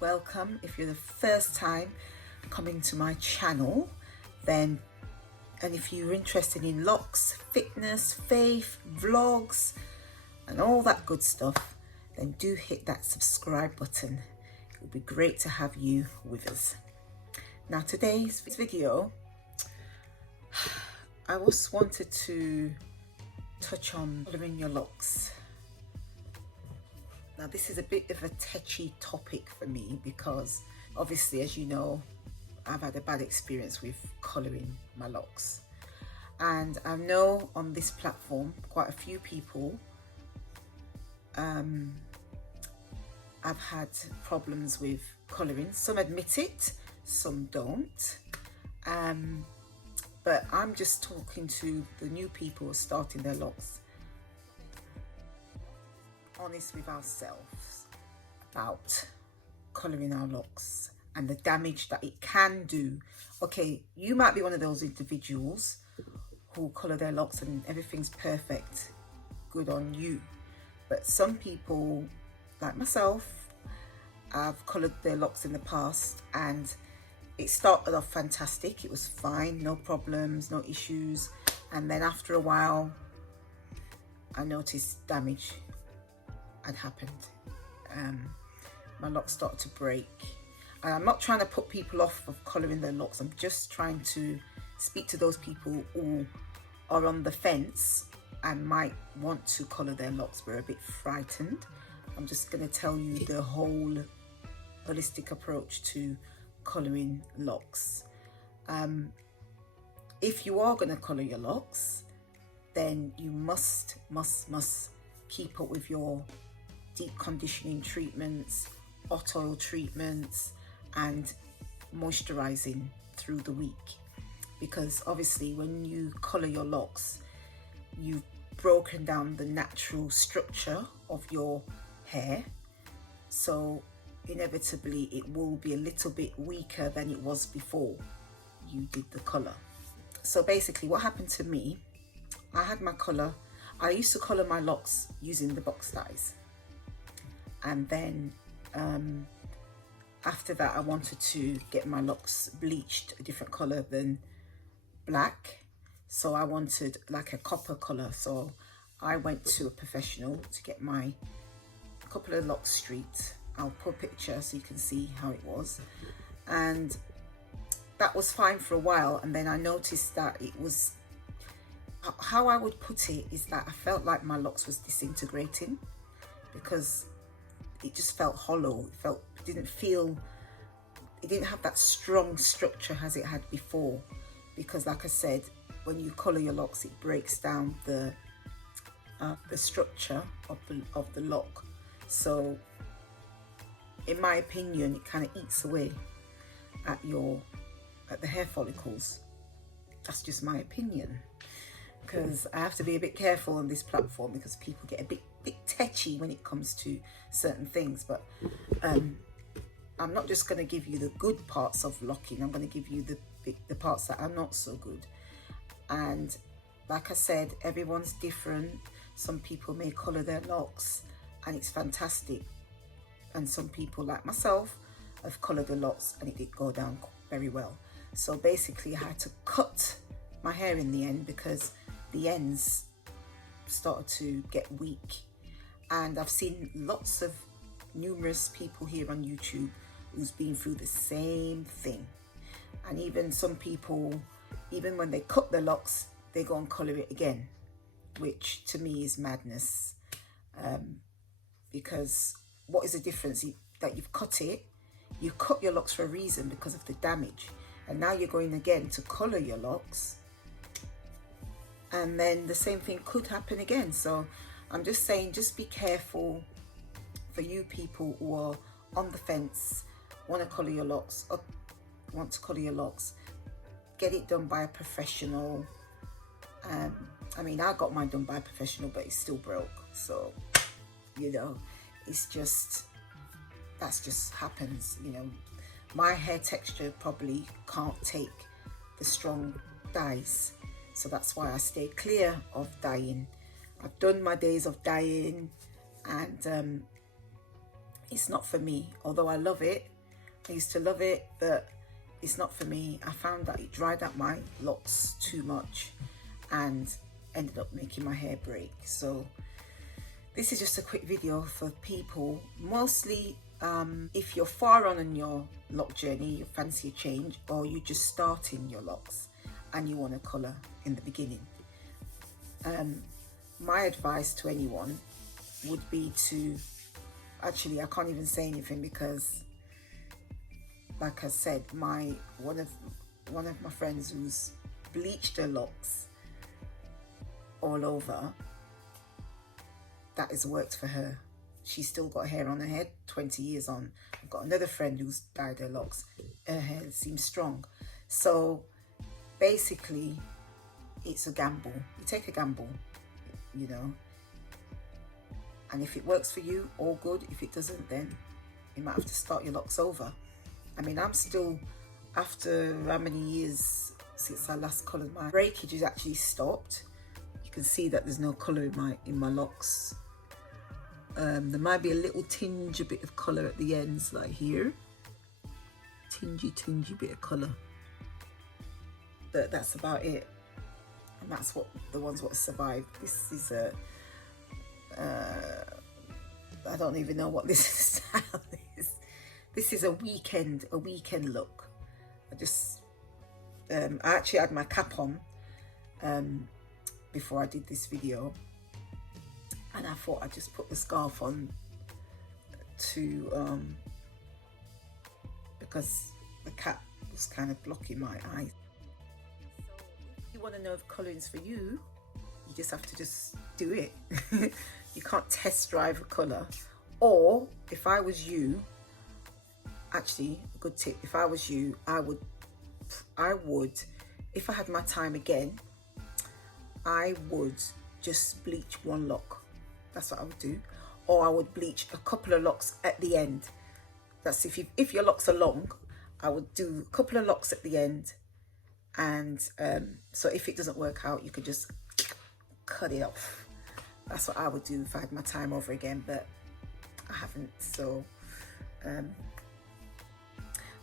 welcome. If you're the first time coming to my channel, and if you're interested in locks, fitness, faith, vlogs and all that good stuff, then do hit that subscribe button. It would be great to have you with us. Now today's video, I just wanted to touch on colouring your locks. Now this is a bit of a touchy topic for me because obviously, as you know, I've had a bad experience with colouring my locks, and I know on this platform quite a few people I've had problems with colouring. Some admit it, some don't, but I'm just talking to the new people who are starting their locks. Honest with ourselves about colouring our locks and the damage that it can do. Okay, you might be one of those individuals who colour their locks and everything's perfect, good on you. But some people, like myself, have coloured their locks in the past and it started off fantastic. It was fine, no problems, no issues. And then after a while, I noticed damage had happened. My locks started to break. And I'm not trying to put people off of colouring their locks. I'm just trying to speak to those people who are on the fence and might want to colour their locks but are a bit frightened. I'm just going to tell you the whole holistic approach to colouring locks. If you are going to colour your locks, then you must keep up with your deep conditioning treatments, hot oil treatments and moisturising through the week, because obviously when you colour your locks, you've broken down the natural structure of your hair, so inevitably it will be a little bit weaker than it was before you did the colour. So basically what happened to me, I had my colour, I used to colour my locks using the box dyes, and then after that I wanted to get my locks bleached a different colour than black, so I wanted like a copper colour. So I went to a professional to get my couple of locks streaked. I'll put a picture so you can see how it was, and that was fine for a while. And then I noticed that it was, how I would put it is that I felt like my locks was disintegrating because it just felt hollow. It didn't have that strong structure as it had before, because like I said, when you colour your locks, it breaks down the structure of the lock. So in my opinion, it kind of eats away at the hair follicles. That's just my opinion, because I have to be a bit careful on this platform because people get a bit tetchy when it comes to certain things. But I'm not just going to give you the good parts of locking, I'm going to give you the parts that are not so good. And like I said, everyone's different. Some people may colour their locks and it's fantastic, and some people like myself have coloured the locks and it did go down very well. So basically I had to cut my hair in the end because the ends started to get weak. And I've seen numerous people here on YouTube who's been through the same thing. And even some people, even when they cut their locks, they go and colour it again, which to me is madness. Because what is the difference? That you've cut it, you cut your locks for a reason because of the damage, and now you're going again to colour your locks, and then the same thing could happen again. So I'm just saying, just be careful for you people who are on the fence, want to colour your locks, or want to colour your locks. Get it done by a professional. I mean, I got mine done by a professional, but it still broke. So, you know, it's just, that's just happens. You know, my hair texture probably can't take the strong dyes, so that's why I stay clear of dyeing. I've done my days of dyeing, and it's not for me. Although I love it, I used to love it, but it's not for me. I found that it dried out my locks too much and ended up making my hair break. So this is just a quick video for people, mostly if you're far on in your lock journey, you fancy a change, or you're just starting your locks and you want to colour in the beginning. My advice to anyone would be to, actually I can't even say anything because, like I said, one of my friends who's bleached her locks all over, that has worked for her. She's still got hair on her head 20 years on. I've got another friend who's dyed her locks. Her hair seems strong. So basically, it's a gamble. You take a gamble, you know. And if it works for you, all good. If it doesn't, then you might have to start your locks over. I mean, I'm still, after how many years since I last coloured, my breakage has actually stopped. You can see that there's no colour in my locks. There might be a little tinge, a bit of colour at the ends, like here. Tingy bit of colour. But that's about it. And that's what the ones what survived. This is a, I don't even know what this style is. This is a weekend look. I actually had my cap on before I did this video, and I thought I'd just put the scarf on to because the cap was kind of blocking my eyes. So if you want to know if colouring's for you, you just have to just do it. You can't test drive a colour. Or if I was you, actually a good tip, if I was you, I would, if I had my time again, I would just bleach one lock. That's what I would do. Or I would bleach a couple of locks at the end. That's if your locks are long, I would do a couple of locks at the end. And so if it doesn't work out, you could just cut it off. That's what I would do if I had my time over again, but I haven't. So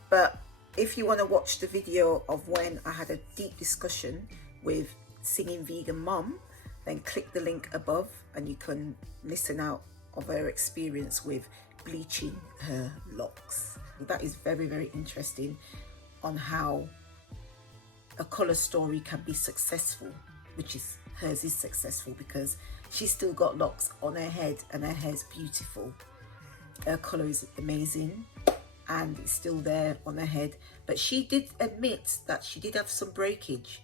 but if you want to watch the video of when I had a deep discussion with Singing Vegan Mom, then click the link above and you can listen out of her experience with bleaching her locks. That is very, very interesting on how a colour story can be successful, which is hers is successful because she's still got locks on her head and her hair's beautiful. Her colour is amazing and it's still there on her head, but she did admit that she did have some breakage,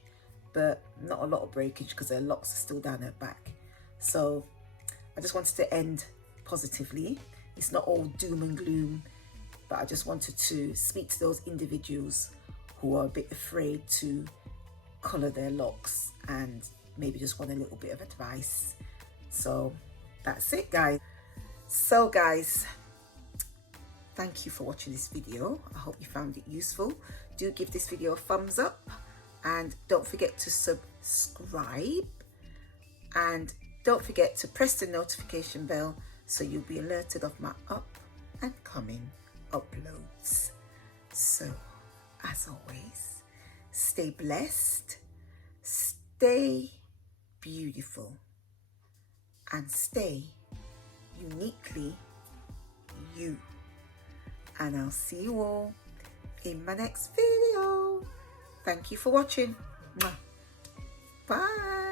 but not a lot of breakage because her locks are still down her back. So I just wanted to end positively. It's not all doom and gloom, but I just wanted to speak to those individuals who are a bit afraid to colour their locks and maybe just want a little bit of advice. So that's it, guys. So guys, thank you for watching this video. I hope you found it useful. Do give this video a thumbs up and don't forget to subscribe, and don't forget to press the notification bell so you'll be alerted of my up and coming uploads. So as always, stay blessed, stay beautiful, and stay uniquely you. And I'll see you all in my next video. Thank you for watching. Bye.